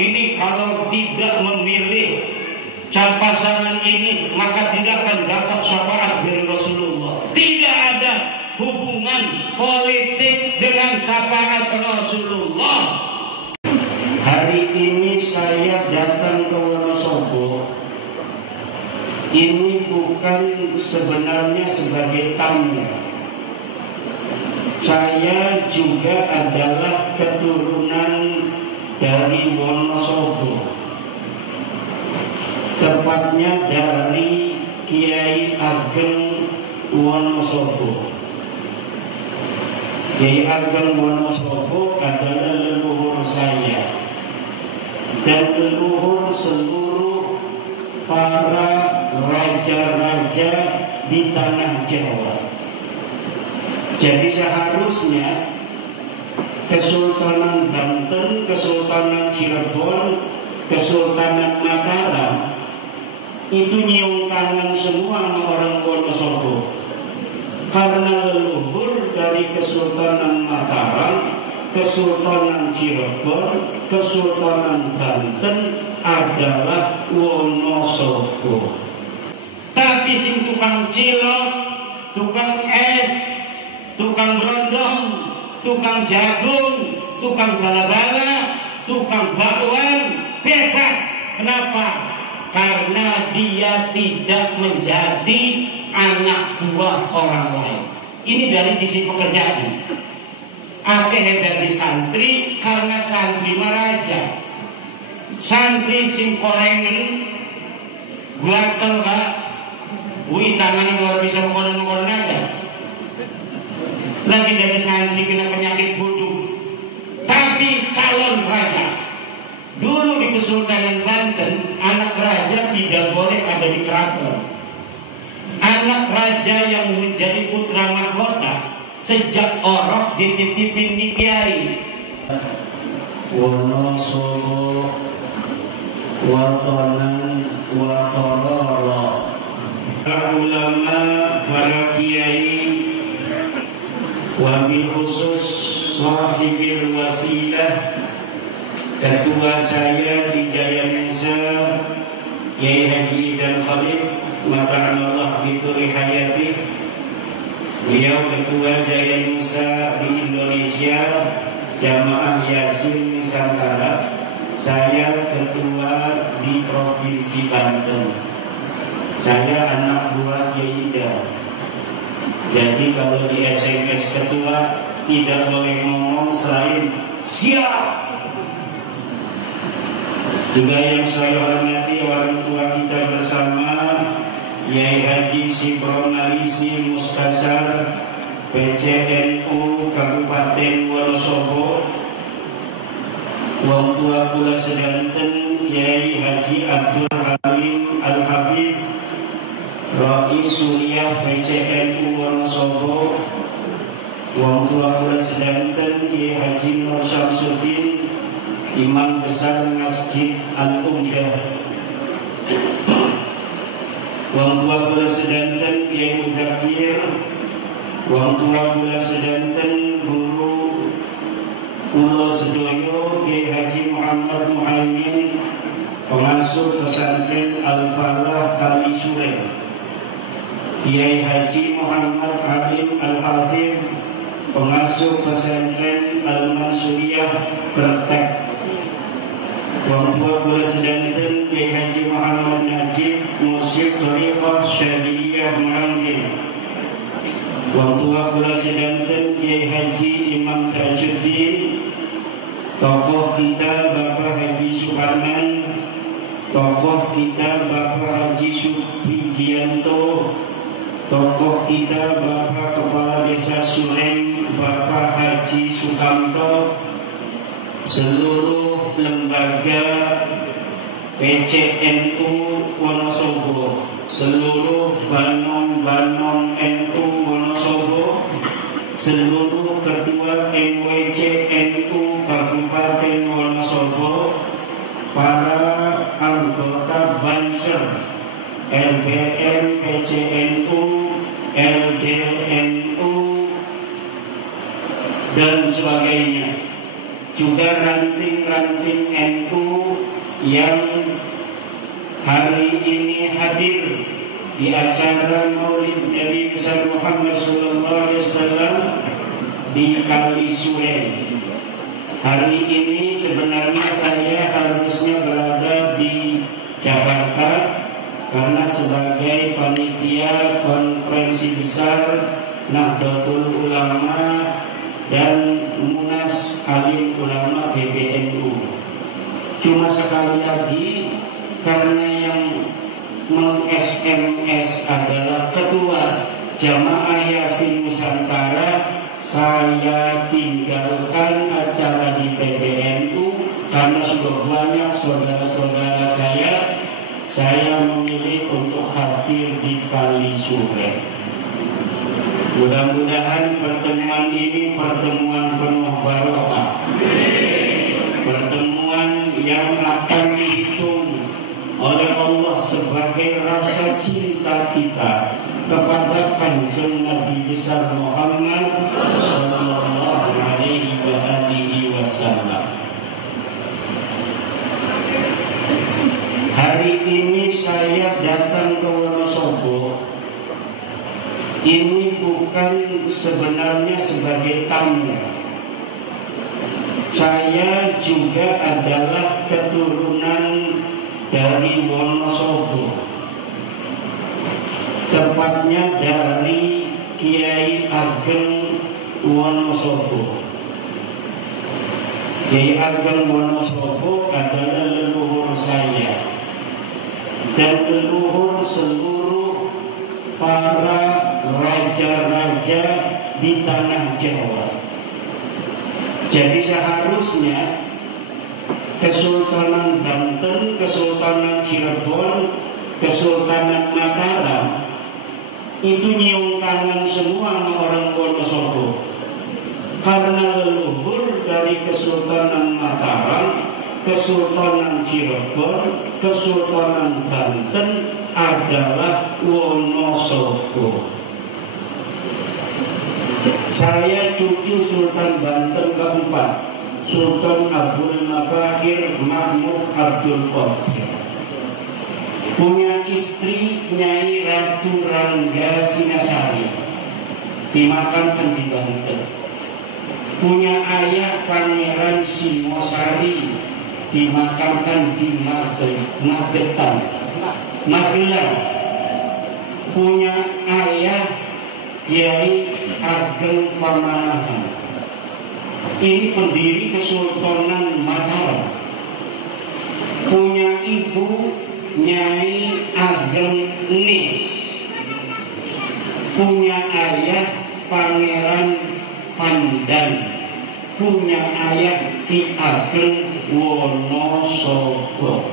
ini kalau tidak memilih pasangan ini maka tidak akan dapat syafaat dari Rasulullah. Tidak ada hubungan politik dengan syafaat Rasulullah. Hari ini saya datang ke Wonosobo. Ini bukan sebenarnya sebagai tamu. Saya juga adalah keturunan dari Wonosobo, tepatnya dari Kiai Ageng Wonosobo. Kiai Ageng Wonosobo adalah leluhur saya dan leluhur seluruh para raja-raja di tanah Jawa. Jadi seharusnya Kesultanan Banten, Kesultanan Cirebon, Kesultanan Mataram itu nyium tangan semua sama orang Wonosobo. Karena leluhur dari Kesultanan Mataram, Kesultanan Cirebon, Kesultanan Banten adalah Wonosobo. Tapi sing tukang cilok, tukang es, tukang brondong, tukang jagung, tukang bala-bala, tukang bakwan bebas. Kenapa? Karena dia tidak menjadi anak buah orang lain. Ini dari sisi pekerjaan. Akeh dari santri karena santri maraja. Santri sing korengen gatel Kak. Wih tangannya luar bisa mengkoren aja. Lagi dari santri kena penyakit bodoh. Tapi calon raja. Dulu di Kesultanan Banten, anak raja tidak boleh ada di keraton. Anak raja yang menjadi putra mahkota sejak orok dititipin di kiai. Wonosobo watonan wa qarara. Ulama, para kiai, wabil khusus sahibil wasilah, ketua saya di Jaya Musa, Yai Haji dan Khalid, mata'anallah bituri hayati. Beliau ketua Jaya Musa di Indonesia, Jamaah Yasin Nusantara. Saya ketua di Provinsi Banten. Saya anak buah Yeida. Jadi kalau di SMS ketua tidak boleh ngomong selain siap. Juga yang saya hormati orang tua kita bersama, Yai Haji Sibron Alisi Mustasar PCNU Kabupaten Wonosobo. Wong tua kula sedanten Yai Haji Abdul Halim Al-Hafiz Rais Suriah PCNU Wonosobo. Wong tua kula sedanten Yai Haji Nur Syamsuddin Imam Besar Masjid Al-Umdah. Wong tua kula sedanten Kiai Mudakir. Wong tua kula sedanten guru kula sedoyo Kiai Haji Muhammad Muhaimin, pengasuh pesantren Al-Falah Kalisure. Kiai Haji Muhammad Halim Al-Hafidh, pengasuh pesantren Al-Mansuriyah Kertek. Wong tua kula sedanten Kiai Haji Muhammad Najib, Musyid Thariqah Syadiliyah Muhammadin. Wong tua kula sedanten Kiai Haji Imam Tajuddin, tokoh kita Bapak Haji Suparman, tokoh kita Bapak Haji Supigianto, tokoh kita Bapak Kepala Desa Sureng Bapak Haji Sukamto, seluruh lembaga PCNU Wonosobo, seluruh banon-banon NU Wonosobo, seluruh ketua MWC NU Kabupaten Wonosobo, para anggota Banser, LBM, PCNU, LDNU, dan sebagainya. Juga ranting-ranting NU yang hari ini hadir di acara Maulid Nabi besar Muhammad SAW di Kalisuren. Hari ini sebenarnya saya harusnya berada di Jakarta karena sebagai panitia konferensi besar Nahdlatul Ulama dan Munas Alim Ulama PBNU. Cuma sekali lagi karena yang meng-SMS adalah Ketua Jamaah Yasin Nusantara, saya tinggalkan acara di PBNU karena sudah banyak saudara-saudara saya memilih untuk hadir di Kalisuren. Mudah-mudahan pertemuan ini pertemuan penuh barokah, pertemuan yang akan dihitung oleh Allah sebagai rasa cinta kita kepada Kanjeng Nabi besar Muhammad sallallahu alaihi wasallam. Hari ini saya datang ke Wonosobo. Ini bukan sebenarnya sebagai tamu. Saya juga adalah keturunan dari Wonosobo, tepatnya dari Kiai Ageng Wonosobo. Kiai Ageng Wonosobo adalah leluhur saya dan leluhur seluruh para raja-raja di tanah Jawa. Jadi seharusnya Kesultanan Banten, Kesultanan Cirebon, Kesultanan Mataram itu nyium tangan semua sama orang Wonosobo. Karena leluhur dari Kesultanan Mataram, Kesultanan Cirebon, Kesultanan Banten adalah Wonosobo. Saya cucu Sultan Banten keempat, Sultan Abdul Mabahir Mahmud Abdul Qadir. Punya istri Nyai Ratu Rangga Singasari, dimakamkan di Banten. Punya ayah Pangeran Singosari, dimakamkan di Magetan, Magelang. Punya ayah Kiai Ageng Pamanahan, ini pendiri Kesultanan Mataram. Punya ibu Nyai Ageng Nis, punya ayah Pangeran Pandan, punya ayah Ki Ageng Wonosobo.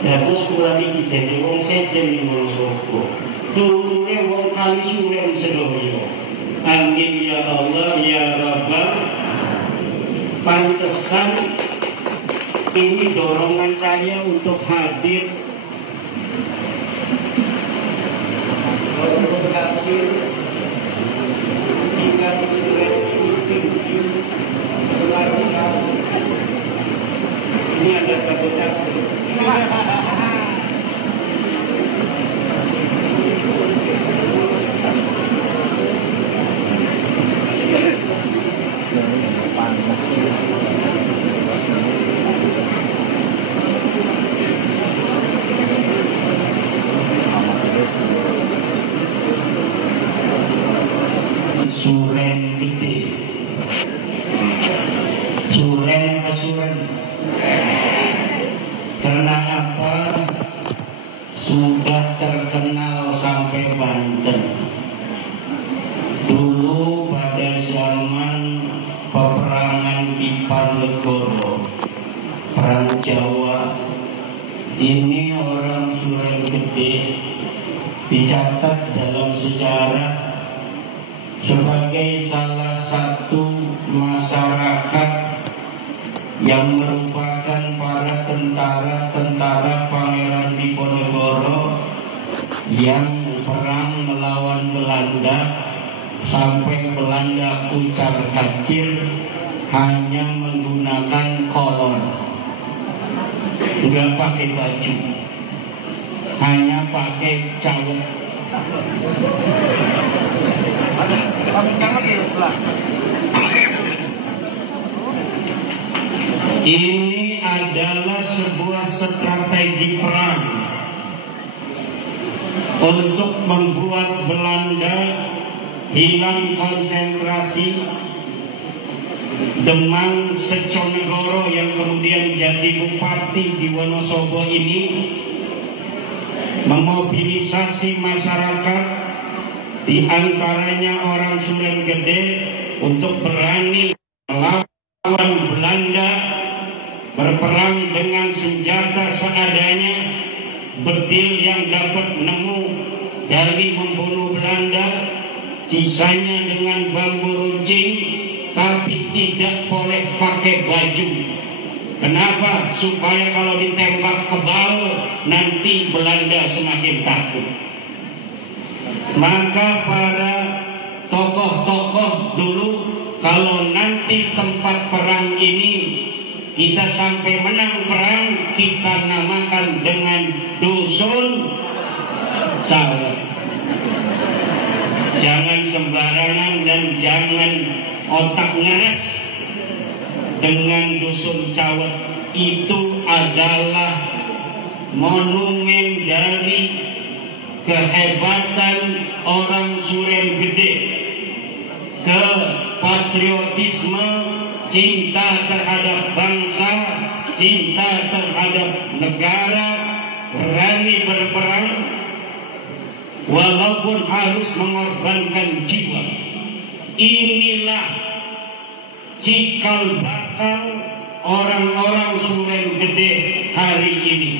Terus kurang kita di wong sejen di Wonosobo, dulure wong Kalisuren sedoyo. Amin ya Allah ya Rabbal. Pantesan ini dorongan saya untuk hadir ini ada sabotase. Suren gede, suren. Karena apa? Sudah terkenal sampai Banten. Dulu pada zaman peperangan di Diponegoro, perang Jawa, ini orang Suren Gede dicatat dalam sejarah sebagai salah satu masyarakat yang merupakan para tentara-tentara Pangeran Diponegoro yang perang melawan Belanda sampai Belanda kucar kacir hanya menggunakan kolor. nggak pakai baju, hanya pakai cawet. Ini adalah sebuah strategi perang untuk membuat Belanda hilang konsentrasi. Demang Seconegoro yang kemudian jadi bupati di Wonosobo ini memobilisasi masyarakat, di antaranya orang Suren Gede, untuk berani melawan Belanda, berperang dengan senjata seadanya, bedil yang dapat nemu dari membunuh Belanda, sisanya dengan bambu runcing, tapi tidak boleh pakai baju. Kenapa? Supaya kalau ditembak kebal nanti Belanda semakin takut. Maka para tokoh-tokoh dulu, kalau nanti tempat perang ini kita sampai menang perang, kita namakan dengan dusun cawet. Jangan sembarangan dan jangan otak ngeres dengan dusun cawet. Itu adalah monumen dari kehebatan orang Suren Gede, kepatriotisme, cinta terhadap bangsa, cinta terhadap negara, berani berperang walaupun harus mengorbankan jiwa. Inilah cikal bakal orang-orang Suren Gede hari ini.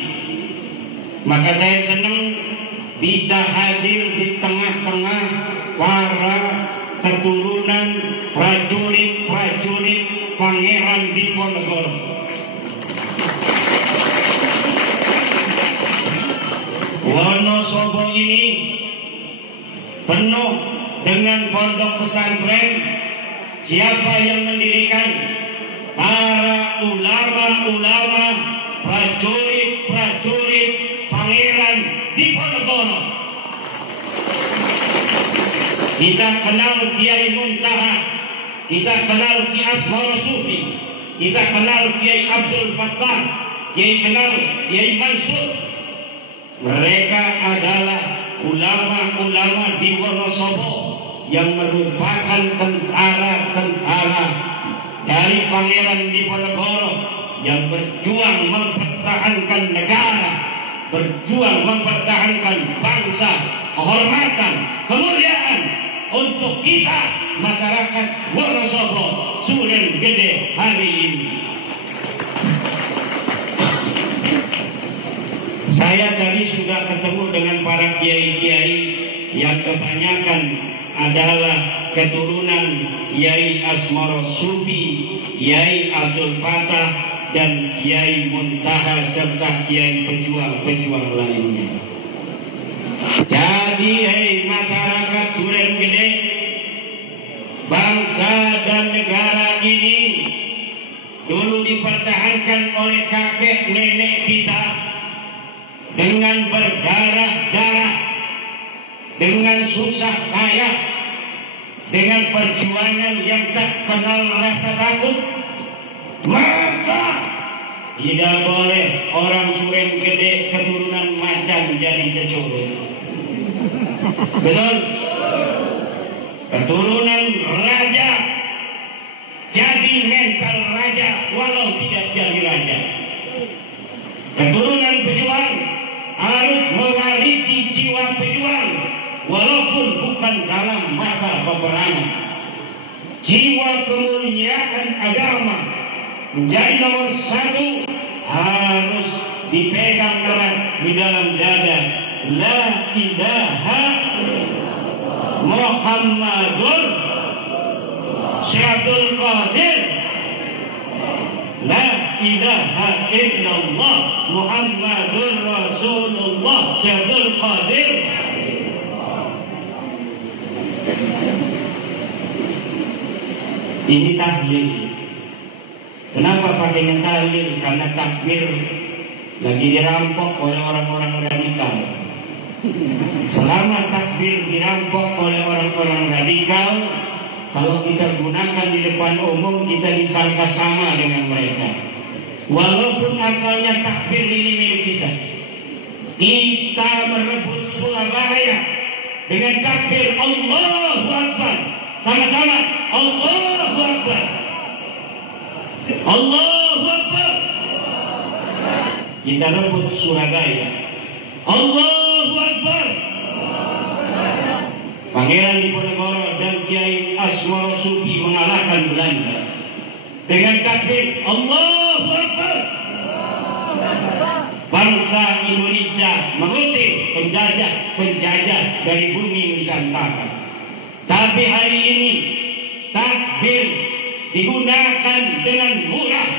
Maka saya senang bisa hadir di tengah-tengah para keturunan prajurit-prajurit Pangeran Diponegoro. Wonosobo ini penuh dengan pondok pesantren. Siapa yang mendirikan? Para ulama-ulama, prajurit-prajurit Pangeran Diponegoro. Kita kenal Kiai Muntaha, kita kenal Ki Asmara Sufi, kita kenal Kiai Abdul Fattah, Kiai kenal Kiai Mansur. Mereka adalah ulama-ulama di Wonosobo yang merupakan tentara-tentara dari Pangeran Diponegoro yang berjuang mempertahankan negara, berjuang mempertahankan bangsa, kehormatan, kemuliaan untuk kita masyarakat Wonosobo Suren Gede hari ini. Saya tadi sudah ketemu dengan para kiai-kiai yang kebanyakan adalah keturunan Kiai Asmara Sufi, Kiai Abdul Fattah, dan Kiai Muntaha serta Kiai pejuang-pejuang lainnya. Jadi masyarakat Suren Gede, bangsa dan negara ini dulu dipertahankan oleh kakek nenek kita dengan berdarah-darah, dengan susah payah, dengan perjuangan yang tak kenal rasa takut. Maka tidak boleh orang Suren Gede keturunan macan jadi cecurut. Betul? Keturunan raja jadi mental raja walau tidak jadi raja. Keturunan pejuang harus mewarisi jiwa pejuang walaupun bukan dalam masa peperangan. Jiwa kemuliaan agama menjadi nomor satu, harus dipegang erat di dalam dada. La ilaha Muhammadur Syaikhul Qadir. La ilaha illallah Muhammadur Rasulullah Syaikhul Qadir. Ini tahlil. Kenapa pakai tahlil? Karena takbir lagi dirampok oleh orang-orang radikal. Selama takbir dirampok oleh orang-orang radikal, kalau kita gunakan di depan umum, kita disangka sama dengan mereka. Walaupun asalnya takbir ini milik kita, kita merebut Surabaya dengan takbir Allahu Akbar. Sama-sama Allahu Akbar, Allahu Akbar. Kita rebut Surabaya. Allahu Akbar. Pangeran Diponegoro dan Kiai Asmoro Sufi mengalahkan Belanda dengan takbir Allahu Akbar. Bangsa Indonesia mengusir penjajah dari bumi Nusantara. Tapi hari ini takbir digunakan dengan murah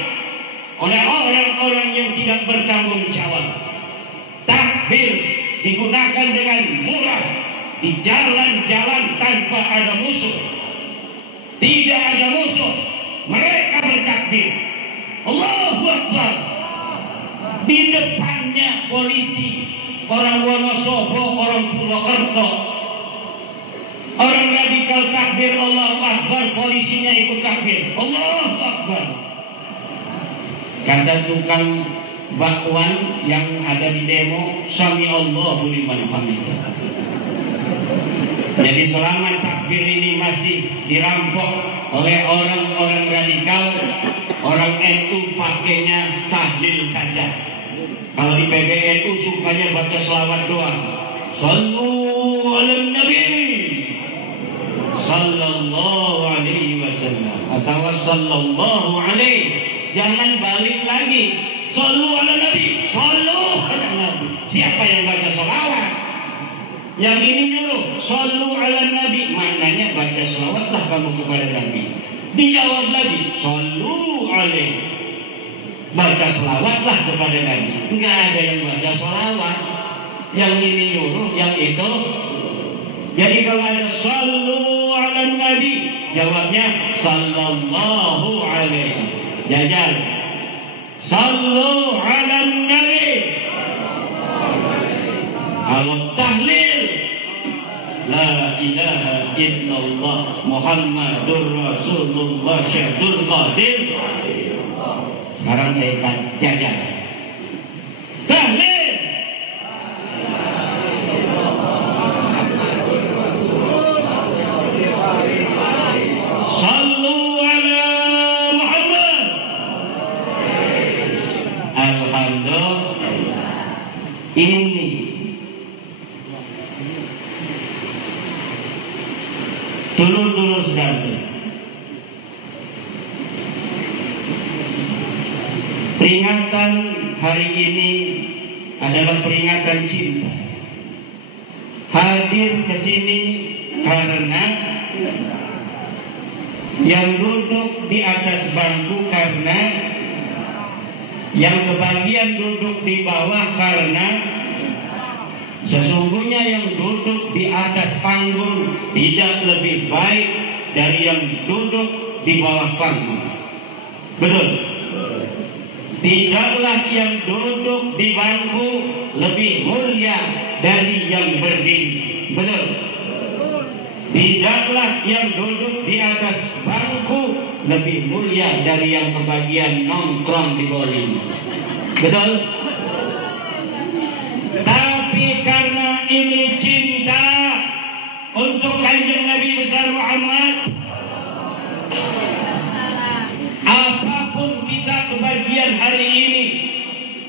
oleh orang-orang yang tidak bertanggung jawab. Takbir digunakan dengan murah di jalan-jalan tanpa ada musuh. Tidak ada musuh, mereka bertakbir Allahu Akbar. Di depannya polisi, orang Wonosobo, orang Purwokerto. Orang radikal takbir Allahu Akbar, polisinya ikut takbir Allahu Akbar. Kata tukang bakwan yang ada di demo, Sami Allahu liman hamidah. Jadi selama takbir ini masih dirampok oleh orang-orang radikal, orang NU pakainya tahlil saja. Kalau di PBNU sukanya baca selawat doang. Sallu ala Nabi sallallahu alaihi wasallam atau sallallahu alaihi. Jangan balik lagi. Sallu ala Nabi, sallu ala Nabi. Siapa yang baca selawat? Yang ini nyuruh sallu ala Nabi, maknanya baca selawatlah kamu kepada Nabi. Dijawab lagi sallu alaihi, baca selawatlah kepada Nabi. Enggak ada yang baca selawat. Yang ini nyuruh, yang itu. Jadi kalau ada sallu ala Nabi, jawabnya sallallahu alaihi. Jajal sallu ala Nabi. Kalau tahlil la ilaha illallah Muhammadur Rasulullah Syaikhul Qadir. Sekarang saya akan jajal tahlil. Ini dulur-dulur sekalian, peringatan hari ini adalah peringatan cinta. Hadir ke sini karena yang duduk di atas bangku karena yang kebagian duduk di bawah karena sesungguhnya yang duduk di atas panggung tidak lebih baik dari yang duduk di bawah panggung. Betul? Tidaklah yang duduk di bangku lebih mulia dari yang berdiri. Betul? Tidaklah yang duduk di atas bangku lebih mulia dari yang kebagian nongkrong di bowling. Betul? Tapi karena ini cinta untuk Kanjeng Nabi besar Muhammad, apapun kita kebagian hari ini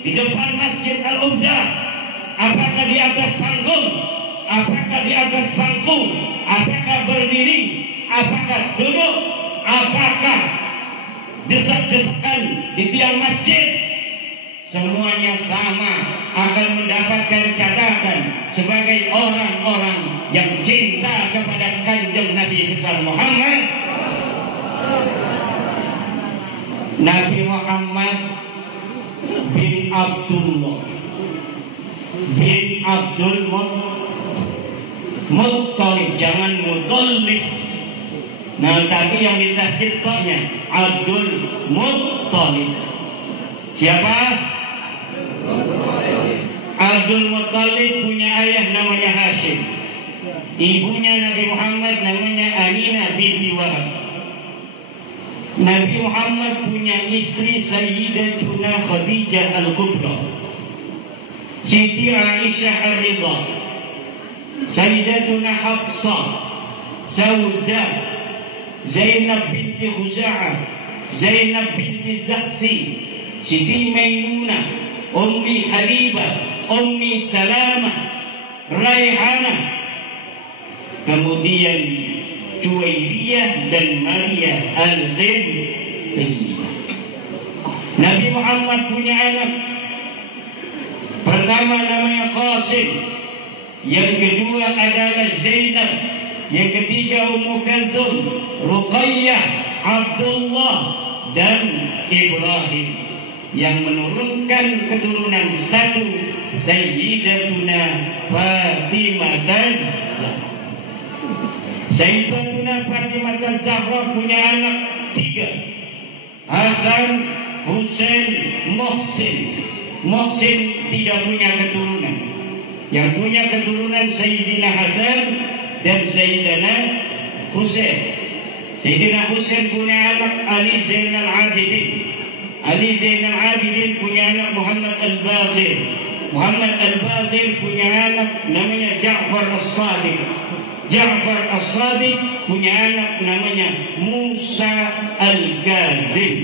di depan Masjid Al-Umdah, apakah di atas panggung, apakah di atas bangku, apakah berdiri, apakah duduk, apakah desak-desakan di tiang masjid, semuanya sama akan mendapatkan catatan sebagai orang-orang yang cinta kepada Kanjeng Nabi besar Muhammad. Nabi Muhammad bin Abdullah bin Abdul Muttalib, jangan Muttalib. Nah, tapi yang ditasdid koknya Abdul Muttalib. Siapa? Abdul Muttalib punya ayah namanya Hashim. Ibunya Nabi Muhammad namanya Aminah binti Wahab. Nabi Muhammad punya istri Sayyidatuna Khadijah Al-Kubra, Siti Aisyah Ar-Ridha, Sayyidatuna Hafsah, Sauda, Zainab binti Khuza'ah, Zainab binti Zahsi, Siti Maimunah, Ummi Habibah, Ummi Salamah, Raihanah, kemudian Juwairiyah dan Maria Al-Qibtiyah. Nabi Muhammad punya anak. Pertama namanya Qasim, yang kedua adalah Zainab, yang ketiga Ummu Kalsum, Ruqayyah, Abdullah dan Ibrahim, yang menurunkan keturunan satu Sayyidatuna Fatimah Az-Zahra. Sayyidatuna Fatimah Az-Zahra punya anak 3, Hasan, Husain, Muhsin. Muhsin tidak punya keturunan. Yang punya keturunan Sayyidina Hasan dan Sayyidina Husain. Sayyidina Husain punya anak Ali Zainal Abidin. Ali Zainal Abidin punya anak Muhammad Al-Baqir. Muhammad Al-Baqir punya anak namanya Ja'far As-Sadiq. Ja'far As-Sadiq punya anak namanya Musa Al-Kadhim.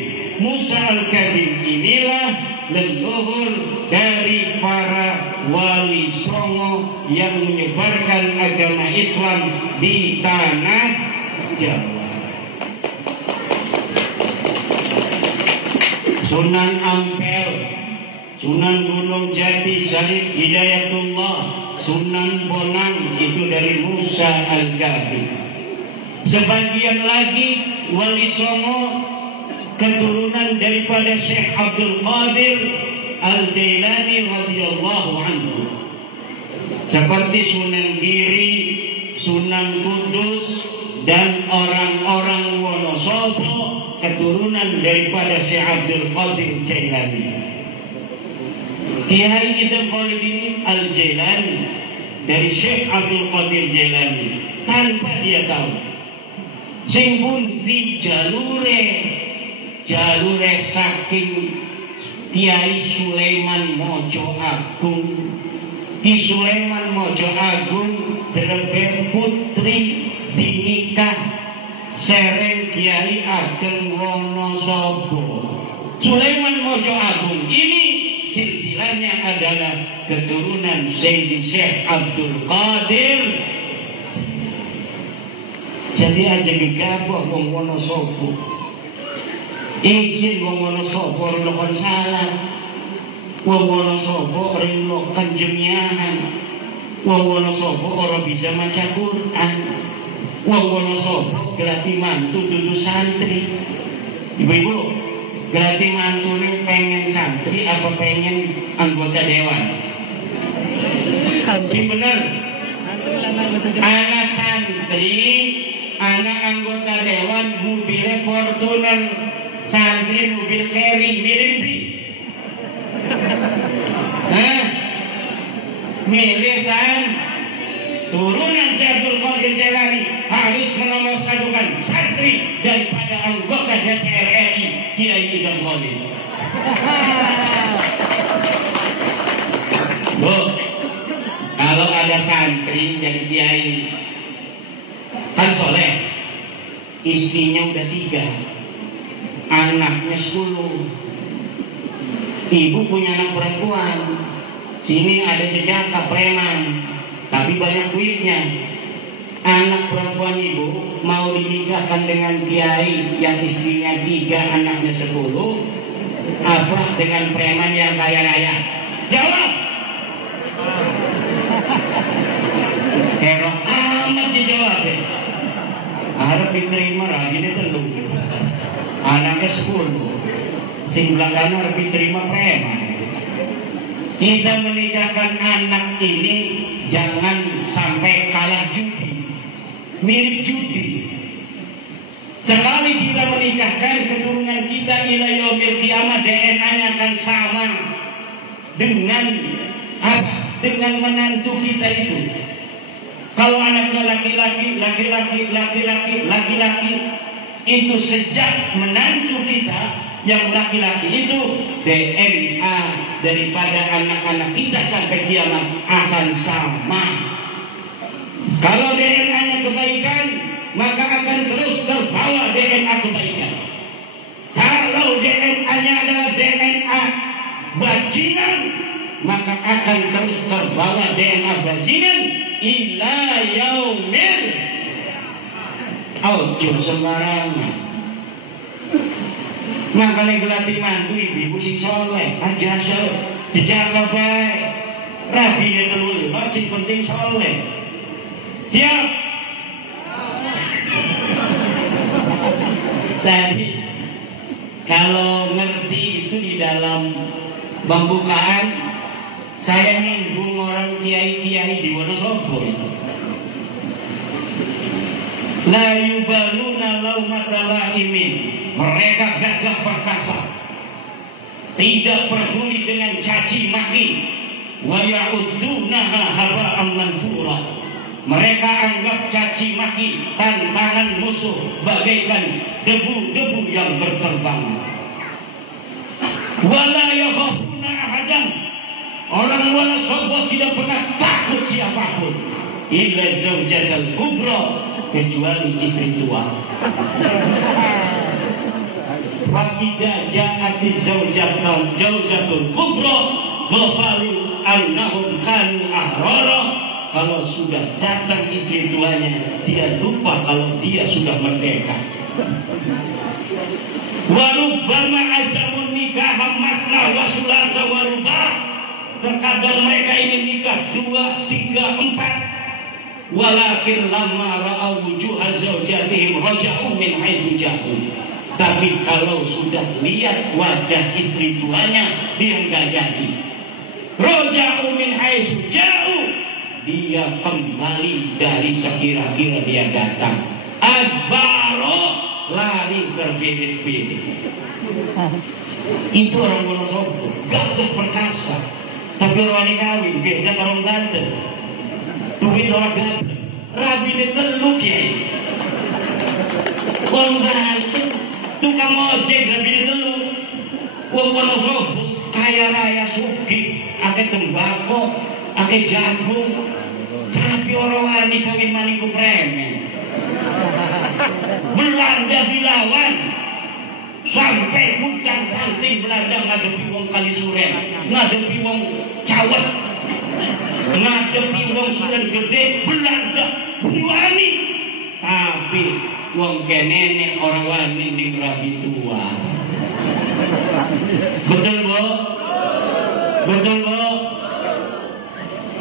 Musa Al-Kadhim inilah leluhur dari para wali songo yang menyebarkan agama Islam di tanah Jawa. Sunan Ampel, Sunan Gunung Jati Syarif Hidayatullah, Sunan Bonang itu dari Musa Al-Kadhim. Sebagian lagi wali songo keturunan daripada Syekh Abdul Qadir Al-Jailani radhiyallahu anhu, seperti Sunan Giri, Sunan Kudus dan orang-orang Wonosobo keturunan daripada Syekh Abdul Qadir Jailani. Kiai Idam Khalidin Al-Jailani dari Syekh Abdul Qadir Jailani tanpa dia tahu. Sing pundi jalure saking Kiai Sulaiman Mojo Agung. Ki Sulaiman Mojo Agung derebe putri dinikah sereng Kiai Ageng Wonosobo. Sulaiman Mojo Agung ini silsilahnya adalah keturunan Sayyidi Syekh Abdul Qadir. Jadi aja gegabah wong Wonosobo. Isin wong Wonosobo ora salah. Wong Wonosobo ora melakukan jemiahan. Wong Wonosobo ora bisa maca Quran. Wong Wonosobo gelati mantu dudu santri. Ibu-ibu, gelati mantu ini pengen santri apa pengen anggota dewan? Santri bener. Anak santri, anak anggota dewan, mobilnya Fortuner, santri mobil carry, mirip di. Milisan turunan Syekh Abdul Qadir Jailani harus menomorsatukan santri daripada anggota DPR RI Kiai Idam Khalid. Bu, kalau ada santri jadi kiai kan soleh, istrinya udah 3, anaknya 10, ibu punya anak perempuan. Sini ada jejaka preman, tapi banyak duitnya. Anak perempuan ibu mau dinikahkan dengan kiai yang istrinya 3, anaknya 10, apa dengan preman yang kaya raya? Jawab. Erok amat dijawab ya. Harap diterima lagi ini telur. Anaknya 10, sing belakangnya harap diterima preman. Kita menikahkan anak ini jangan sampai kalah judi, mirip judi. Sekali kita menikahkan keturunan kita ila yaumil qiyamah, DNA-nya akan sama dengan apa? dengan menantu kita itu. Kalau anaknya laki-laki, itu sejak menantu kita yang laki-laki itu DNA daripada anak-anak kita sampai kiamat akan sama. Kalau DNA-nya kebaikan, maka akan terus terbawa DNA kebaikan. Kalau DNA-nya adalah DNA bajingan, maka akan terus terbawa DNA bajingan ila yaumil. Ojo sembarangan. Makanya gelatih mantu ibu sing soleh, aja dijaga baik. Rabi dulu, masih penting soleh. Siap. Tadi kalau ngerti itu di dalam pembukaan, saya nyinggung orang kiai-kiai di Wonosobo itu. La yubaluna laumata laimin. Mereka gagah perkasa, tidak peduli dengan caci maki. Wa ya'uddunaha haba'an mansura. Mereka anggap caci maki tantangan musuh bagaikan debu-debu yang berterbangan. Wala yakhafuna ahadan. Orang Wonosobo tidak pernah takut siapapun illa zaujatul kubra, kecuali istri tua. Wa idza ja'atiz zaujatul kubra ghafaru annahum kanu ahrara. Kalau sudah datang istri tuanya, dia lupa kalau dia sudah merdeka. Wa rubbama azamun nikah masna wa sulasa wa ruba'. Terkadang mereka ingin nikah 2, 3, 4. Walakin lamma ra'au wujuha zaujatihim raja'u min haitsu ja'u. Tapi kalau sudah lihat wajah istri tuanya, dia enggak jadi. Raja'u min haitsu ja'u. Dia kembali dari sekira-kira dia datang. Adbaro, lari terbirit-birit. Itu orang Wonosobo, gagah perkasa. Tapi orang kawin beda orang ganteng. Duit orang ganteng. Rabine telu kiai. Wong ganteng, tukang ojek rabine telu. Wong Wonosobo kaya raya sugih, akeh tembakau, akeh jagung. Tapi orang wani kawin maniku premen. Belanda dilawan sampai puncak panting. Belanda ngadepi wong Kalisuren, ngadepi wong Cawet, ngadepi wong Suren Gede. Belanda wani, tapi wong kenene orang wani di rabi tua. Betul bo? Betul bo?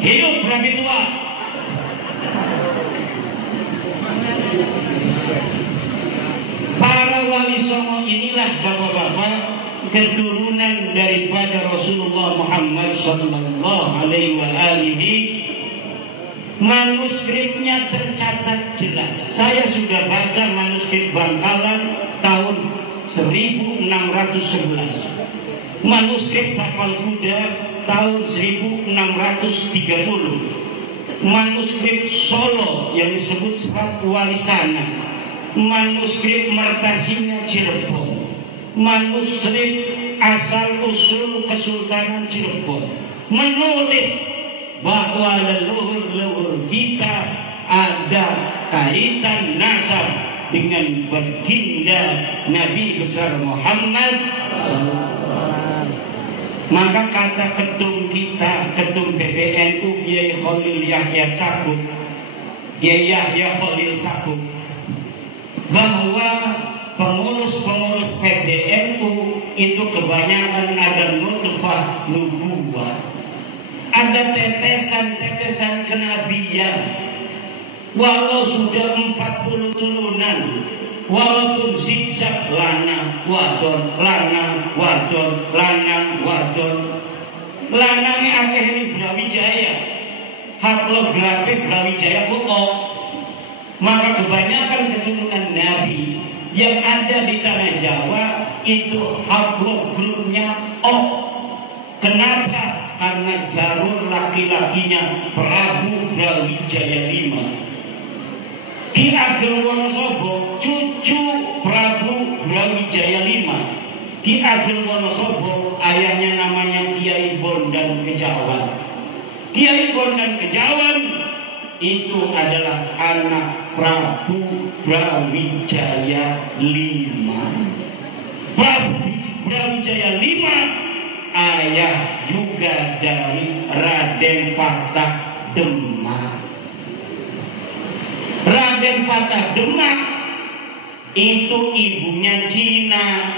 Hidup rabi tua. Para wali songo inilah bapak-bapak keturunan daripada Rasulullah Muhammad sallallahu alaihi wa alihi. Manuskripnya tercatat jelas. Saya sudah baca manuskrip Bangkalan tahun 1611. Manuskrip Tapal Kuda tahun 1630. Manuskrip Solo yang disebut Serat Walisana. Manuskrip Mertasinya Cirebon, manuskrip asal usul Kesultanan Cirebon, menulis bahwa leluhur-leluhur kita ada kaitan nasab dengan baginda Nabi besar Muhammad. Maka kata ketum kita, ketum PBNU Kiai Khalil Yahya Stakuf, Kiai Yahya Khalil Stakuf, bahwa pengurus-pengurus PBNU itu kebanyakan ada nutfah nubuwah, ada tetesan-tetesan kenabian. Walau sudah 40 turunan, walaupun zigzag lanang wadon, lanang wadon, lanang wadon, lanangnya akeh ini Brawijaya, haplografik Brawijaya kok. Maka kebanyakan keturunan Nabi yang ada di tanah Jawa itu haplogrupnya O. Kenapa? karena jalur laki-lakinya Prabu Brawijaya V. Ki Ageng Wonosobo cucu Prabu Brawijaya V. Ki Ageng Wonosobo ayahnya namanya Kiai Bondan Kejawan. Kiai Bondan Kejawan itu adalah anak Prabu Brawijaya V. Prabu Brawijaya V ayah juga dari Raden Patah Demak. Raden Patah Demak itu ibunya Cina,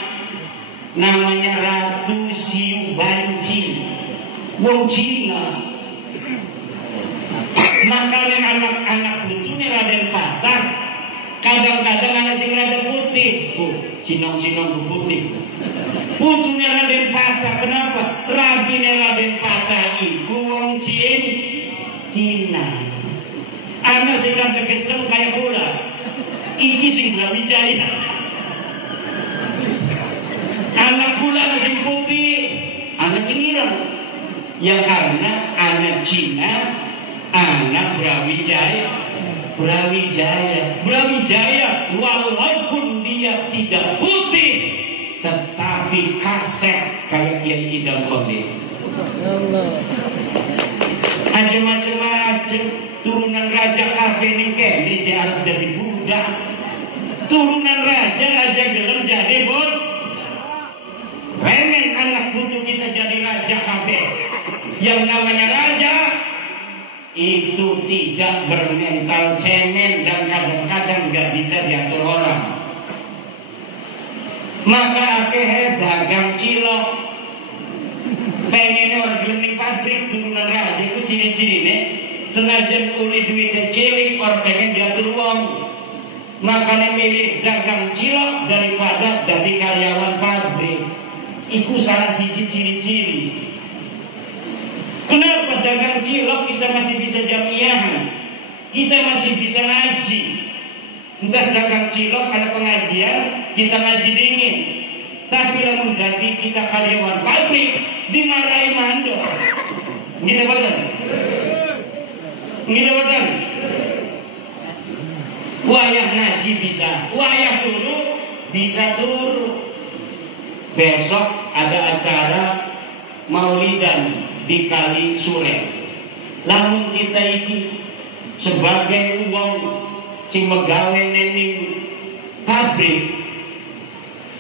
namanya Ratu Siu Banci, wong Cina. Maka anak-anak putune Raden Patah kadang-kadang anak sing rada putih, cinong-cinong putih. Putune Raden Patah, kenapa? Rabine Raden Patah iku wong Cina. Anak sing rada gesem kaya kula, iki sing Brawijaya. Anak kula anak sing putih, anak sing ireng. Ya karena anak Cina, anak Brawijaya walaupun dia tidak putih tetapi kaset kayak Kiai Idam Khodib. Macam-macam turunan raja kabeh ning kene arep jadi budak. Turunan raja aja gelem jadi remen anak putu kita jadi raja kabeh. Yang namanya raja itu tidak bermental cemen dan kadang-kadang gak bisa diatur orang. Maka akhirnya dagang cilok pengen orang gelem pabrik turunan raja itu ciri-cirine senajan uli duitnya cilik orang pengen diatur wong. Makanya milih dagang cilok daripada jadi karyawan pabrik. Itu salah siji ciri-ciri. Kenapa dagang cilok kita masih bisa jamiahan, kita masih bisa ngaji. Entah dagang cilok ada pengajian, kita ngaji dingin. Tapi lamun dadi kita karyawan pabrik dimarahi mandor. Gitu betul? Gitu betul? Wayah ngaji bisa, wayah turu bisa turu. Besok ada acara maulidan di Kali Sure. Lamun kita iki sebagai wong sing megawe ning pabrik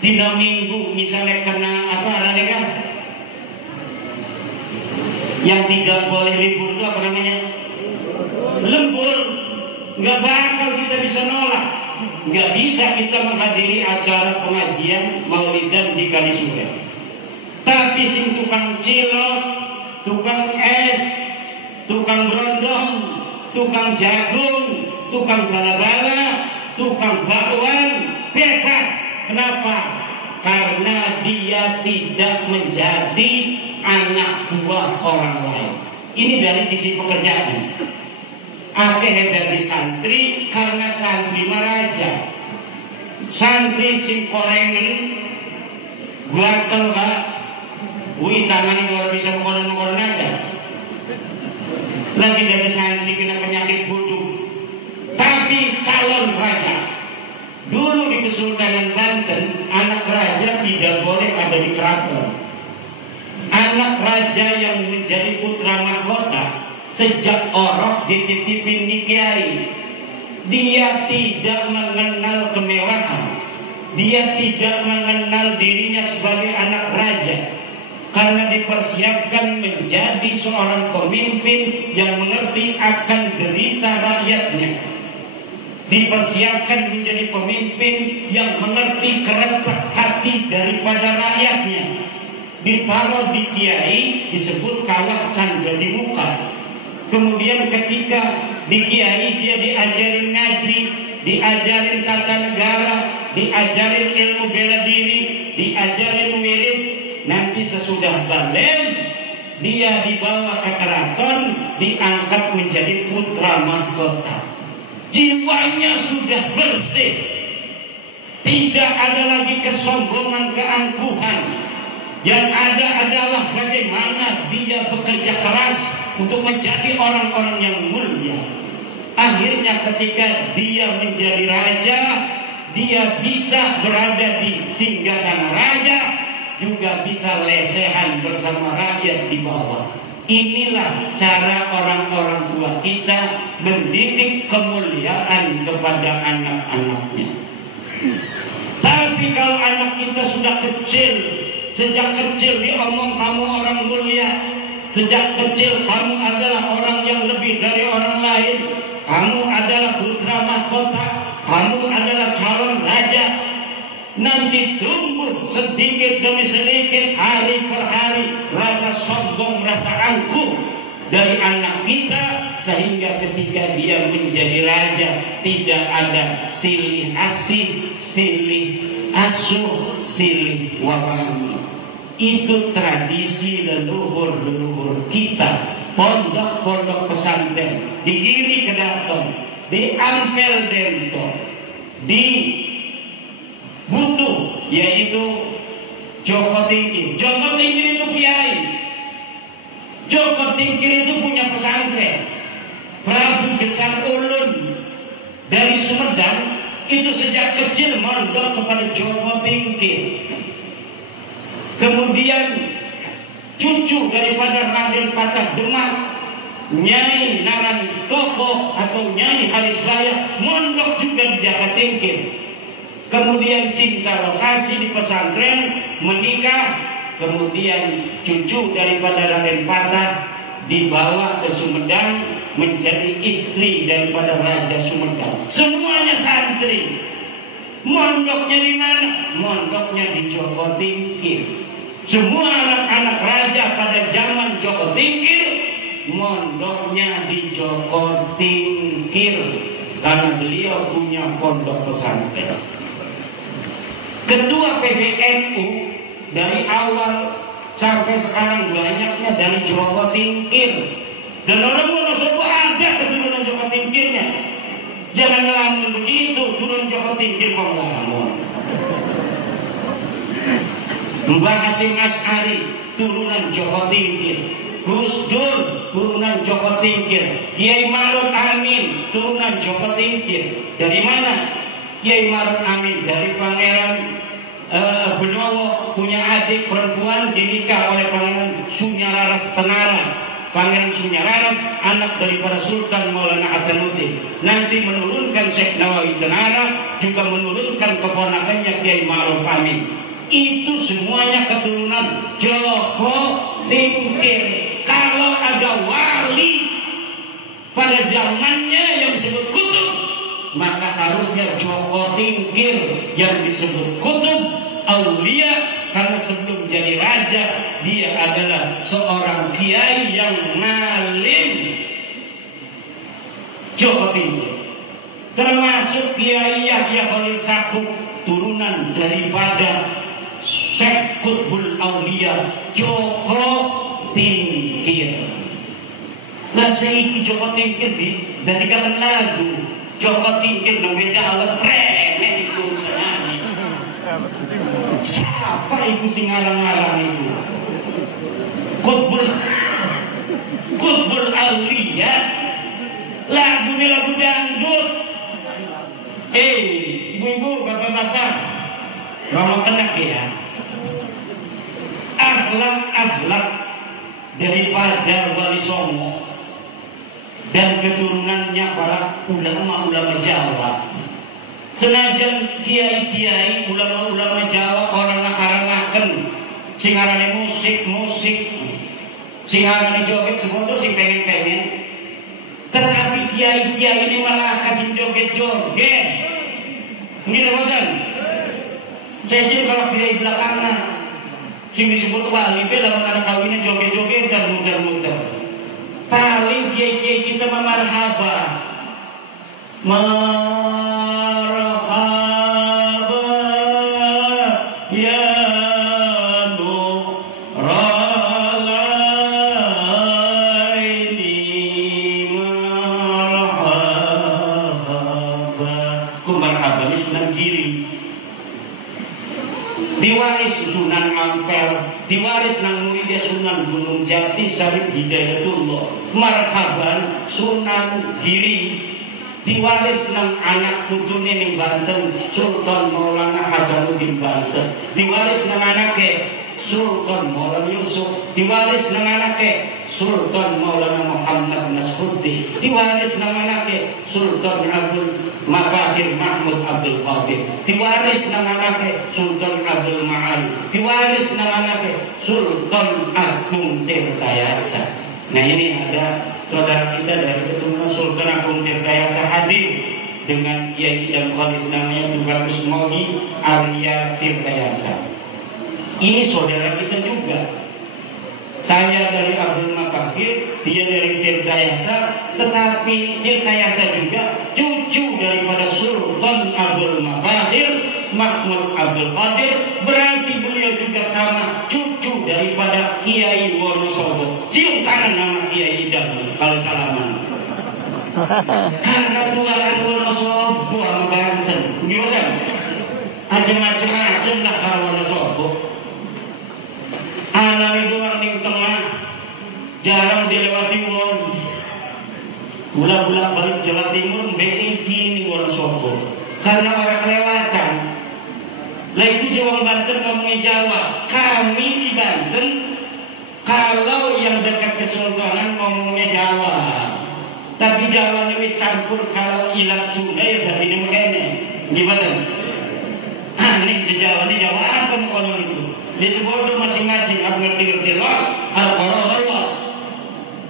dina minggu misalnya kena apa arane kan? Yang tidak boleh libur itu apa namanya? Lembur. Nggak bakal kita bisa nolak. Nggak bisa kita menghadiri acara pengajian maulidan di Kali Sure. Tapi sing tukang cilok, tukang es, tukang brondong, tukang jagung, tukang bala-bala, tukang bakwan, bebas. Kenapa? Karena dia tidak menjadi anak buah orang lain. Ini dari sisi pekerjaan. Akhirnya dari santri karena santri meraja. Santri sing korengen, gatel kak. Wih tangan ini bisa mengkoron-koron aja. Lagi dari santri kena penyakit bodoh. Tapi calon raja. Dulu di Kesultanan Banten, anak raja tidak boleh ada di keraton. Anak raja yang menjadi putra mahkota sejak orok dititipin di kiai. Dia tidak mengenal kemewahan. Dia tidak mengenal dirinya sebagai anak raja. Karena dipersiapkan menjadi seorang pemimpin yang mengerti akan derita rakyatnya. Dipersiapkan menjadi pemimpin yang mengerti keretak hati daripada rakyatnya. Ditaruh di kiai disebut kawah canda di muka. Kemudian ketika di kiai dia diajarin ngaji, diajarin tata negara, diajarin ilmu bela diri, diajarin wirid. Nanti sesudah balen dia dibawa ke keraton, diangkat menjadi putra mahkota. Jiwanya sudah bersih, tidak ada lagi kesombongan, keangkuhan. Yang ada adalah bagaimana dia bekerja keras untuk menjadi orang-orang yang mulia. Akhirnya ketika dia menjadi raja, dia bisa berada di singgasana raja, juga bisa lesehan bersama rakyat di bawah. Inilah cara orang-orang tua kita mendidik kemuliaan kepada anak-anaknya. Tapi kalau anak kita sudah kecil, sejak kecil diomong kamu orang mulia, sejak kecil kamu adalah orang yang lebih dari orang lain, kamu adalah putra mahkota, kamu adalah calon raja, nanti tumbuh sedikit demi sedikit, hari per hari, rasa sombong, rasa angkuh dari anak kita, sehingga ketika dia menjadi raja tidak ada silih asih, silih asuh, silih wangi. Itu tradisi leluhur-leluhur kita. Pondok-pondok pesantren di Giri Kedaton, di Ampel Dento, di Butuh, yaitu Joko Tingkir. Joko Tingkir itu kiai. Joko Tingkir itu punya pesantren. Prabu Gesang Ulun dari Sumedang itu sejak kecil mondok kepada Joko Tingkir. Kemudian cucu daripada Raden Patah Demak, Nyai Naran Toko atau Nyai Harisbaya, mondok juga di Jaka Tingkir. Kemudian cinta lokasi di pesantren, menikah, kemudian cucu daripada Raden Patah dibawa ke Sumedang menjadi istri daripada Raja Sumedang. Semuanya santri. Mondoknya di mana? Mondoknya di Joko Tingkir. Semua anak-anak raja pada zaman Joko Tingkir mondoknya di Joko Tingkir karena beliau punya pondok pesantren. Ketua PBNU dari awal sampai sekarang banyaknya dari Joko Tingkir. Dan orang Wonosobo ada keturunan Joko Tingkirnya. Jangan ngelamun begitu, turun Joko Tingkir kok ngelamun. Mbah Hasyim Asy'ari turunan Joko Tingkir. Gus Dur turunan Joko Tingkir. Kiai Ma'ruf Amin turunan Joko Tingkir. Dari mana? Kiai Ma'ruf Amin dari Pangeran Benowo, punya adik perempuan dinikah oleh Pangeran Sunyararas Tenara. Pangeran Sunyararas anak daripada Sultan Maulana Hasanuddin. Nanti menurunkan Syekh Nawawi Tenara, juga menurunkan keponakannya Kiai Ma'ruf Amin. Itu semuanya keturunan Joko Tingkir. Kalau ada wali pada zamannya yang disebut kutub, maka harusnya Joko Tingkir yang disebut kutub, aulia, karena sebelum jadi raja dia adalah seorang kiai yang ngalim. Joko Tingkir termasuk Kiai Yahya Khalil Stakuf, turunan daripada Syekh Qutbul Aulia Joko Tingkir. Nah seiki Joko Tingkir dijadikan lagu. Joko Tingkir namanya alat remeh itu senani. Siapa itu sing ngarang-ngarang itu? Qutbul Aulia. Lagu ini lagu dangdut. Ibu-ibu, bapak-bapak, ngomong kenak ya. Akhlak daripada Wali Songo dan keturunannya para ulama-ulama Jawa. Senajan kiai-kiai, ulama-ulama Jawa orang ngarangaken sing arane musik, sing arane joget semono sing pengen-pengen. Tetapi kiai-kiai ini malah kasih joget-joget. Nggih mboten? Jadi kalau kiai belakangan sing disebut wali be lamun anak kawinnya joget-joget dan muter-muter. Paling kiai-kiai kita marhaba. Marhaba ya nuralaini marhaba. Ku marhaba ini Sunan Giri. Diwaris Sunan Ampel, diwaris nang muridnya Sunan Gunung Jati Syarif Hidayatullah, marhaban Sunan Giri, diwaris nang anak putune ning Banten Sultan Maulana Hasanuddin Banten, diwaris nang anake Sultan Maulana Yusuf, diwaris nang anake Sultan Maulana Muhammad Nasruddin, diwaris nang anake Sultan Abdul Mabahir Mahmud Abdul Qadir, diwaris nang anake Sultan Abdul Ma'al, diwaris nang anake Sultan Agung Tirtayasa. Nah ini ada saudara kita dari keturunan Sultan Agung Tirtayasa hadir dengan Kiai dan Khalid namanya Tubagus Mogi Arya Tirtayasa. Ini saudara kita juga. Saya dari Abdul Mabahir, dia dari Tirtayasa, tetapi Tirtayasa juga cucu daripada Sultan Abdul Mabahir Mahmud Abdul Qadir, berarti beliau juga sama cucu daripada Kiai Wonosobo. Cium tangan nama Kiai Idam kalau salaman. Karena tuakan Wonosobo sama Banten, gimana? Macam-macam lah kalau Wonosobo. Anak doang di tengah, jarang dilewati wong. Bulan-bulan balik Jawa Timur, BED ini Wonosobo. Karena orang kelewatan. Lah itu Jawa Banten ngomongin Jawa. Kami di Banten, kalau yang dekat kesultanan ngomongnya Jawa. Tapi Jawa ini campur kalau ilat Sunda ya tadi ini makanya. Gimana? Ini Jawa ini Jawa apa kalau itu? Disebut masing-masing, aku ngerti-ngerti los, al-qara los.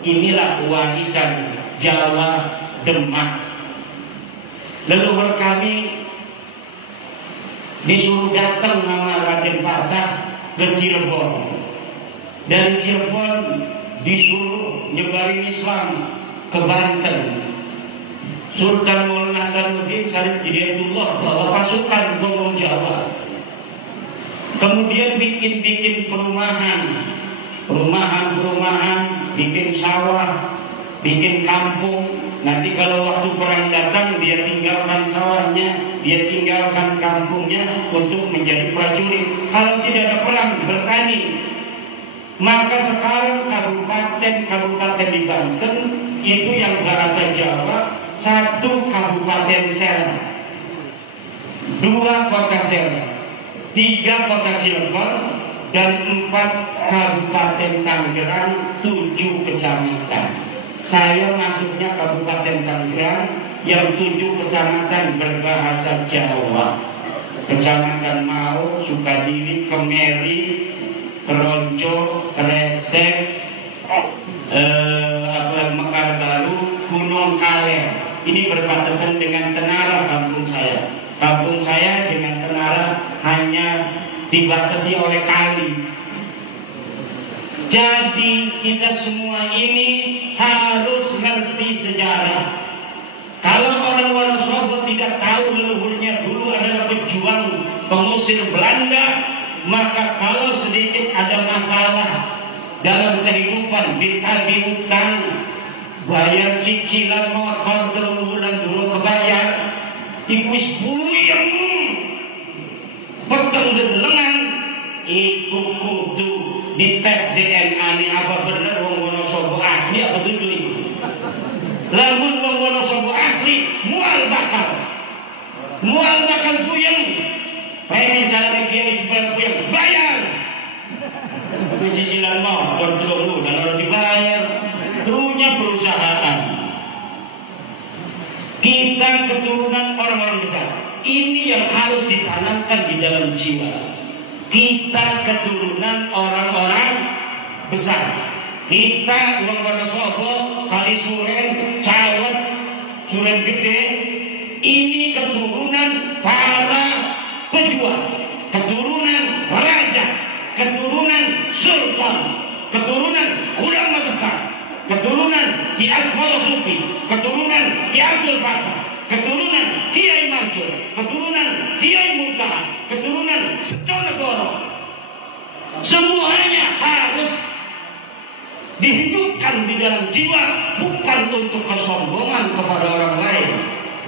Inilah warisan Jawa Demak. Leluhur kami disuruh datang nama Raden Patah ke Cirebon. Dari Cirebon disuruh nyebarin Islam ke Banten. Sultan Maulana Hasanuddin Syarif Hidayatullah bawa pasukan ke Jawa. Kemudian bikin perumahan, bikin sawah, bikin kampung. Nanti kalau waktu perang datang dia tinggalkan sawahnya, dia tinggalkan kampungnya untuk menjadi prajurit. Kalau tidak ada perang bertani. Maka sekarang kabupaten di Banten itu yang bahasa Jawa 1 kabupaten Serang, 2 kota Serang, 3 kota Cirebon, dan 4 kabupaten Tangerang, 7 kecamatan. Saya masuknya Kabupaten Tangerang yang 7 kecamatan berbahasa Jawa. Kecamatan Mau, Sukadiri, Kemeri, Keronco, Kresek, Mekar Baru, Gunung Kaler. Ini berbatasan dengan Tenara kampung saya. Kampung saya dengan Tenara hanya dibatasi oleh kali. Jadi kita semua ini harus ngerti sejarah. Kalau orang Wonosobo tidak tahu leluhurnya dulu adalah pejuang pengusir Belanda, maka kalau sedikit ada masalah dalam kehidupan, ditagih utang, bayar cicilan motor 3 bulan dulu kebayar, ibu puyeng, peteng dedelengan, ikut kudu dites DNA ini apa bener wong Wonosobo asli apa dudu itu. Lamun wong Wonosobo asli mual bakal puyeng. Pengen cara kiai supaya puyeng, bayar. Cicilan motor 3 bulan harus dibayar. Trunya perusahaan. Kita keturunan orang-orang besar. Ini yang harus ditanamkan di dalam jiwa. Kita keturunan orang-orang besar. Kita orang Wonosobo, Kalisuren, Cawet, Suren Gede, ini keturunan para pejuang, keturunan raja, keturunan sultan, keturunan ulama besar, keturunan Ki Asmoro Sufi, keturunan Ki Abdul Fatah, keturunan Kiai Mansur, keturunan Kiai Muntaha, keturunan Setonegoro. Semuanya harus dihidupkan di dalam jiwa, bukan untuk kesombongan kepada orang lain,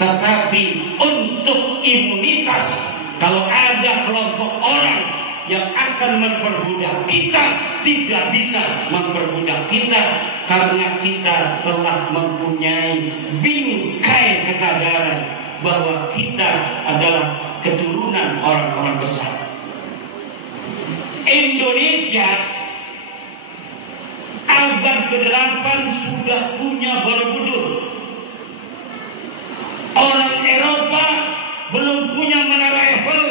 tetapi untuk imunitas. Kalau ada kelompok orang yang akan memperbudak kita tidak bisa memperbudak kita, karena kita telah mempunyai bingkai kesadaran bahwa kita adalah keturunan orang-orang besar. Indonesia abad ke-8 sudah punya Borobudur. Orang Eropa belum punya Menara Eiffel,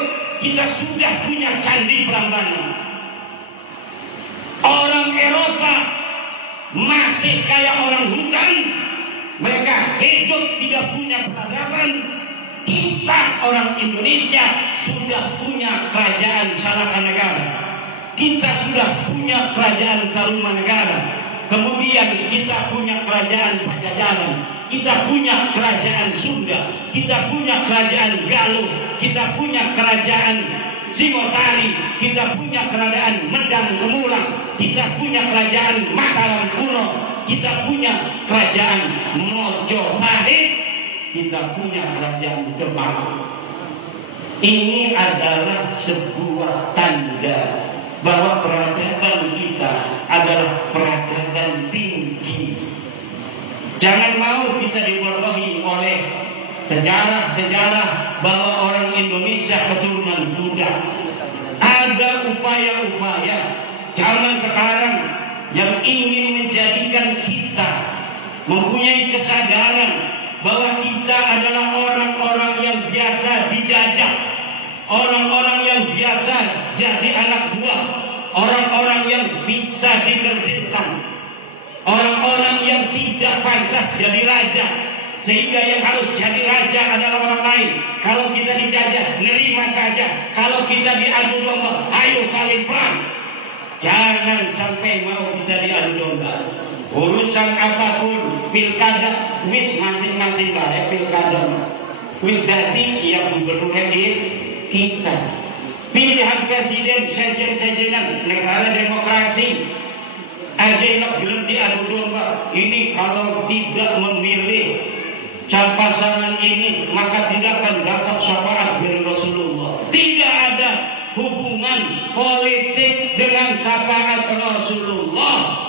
kita sudah punya Candi Prambanan. Orang Eropa masih kayak orang hutan, mereka hidup tidak punya peradaban. Kita orang Indonesia sudah punya Kerajaan Salakanegara, kita sudah punya Kerajaan Tarumanegara, kemudian kita punya Kerajaan Pajajaran, kita punya Kerajaan Sunda, kita punya Kerajaan Galuh, kita punya Kerajaan Singosari, kita punya Kerajaan Medang Kemulang, kita punya Kerajaan Mataram Kuno, kita punya Kerajaan Mojopahit, kita punya Kerajaan Demak. Ini adalah sebuah tanda bahwa peradaban kita adalah peradaban tinggi. Jangan mau kita dibodohi oleh sejarah-sejarah bahwa orang Indonesia keturunan Buddha. Ada upaya-upaya zaman sekarang yang ingin menjadikan kita mempunyai kesadaran bahwa kita adalah orang-orang yang biasa dijajah, orang-orang yang biasa jadi anak buah, orang-orang yang bisa dikerdilkan, orang-orang yang tidak pantas jadi raja, sehingga yang harus jadi raja adalah orang lain. Kalau kita dijajah, nerima saja. Kalau kita diadu domba, ayo saling perang. Jangan sampai mau kita diadu domba. Urusan apapun, pilkada, wis masing-masing bae pilkada. Wis dadi ya gubernur kita. Pilihan presiden sejen-sejenan, negara demokrasi. Aja nak belum diadu domba. Ini kalau tidak memilih pasangan ini, maka tidak akan dapat syafaat dari Rasulullah. Tidak ada hubungan politik dengan syafaat Rasulullah.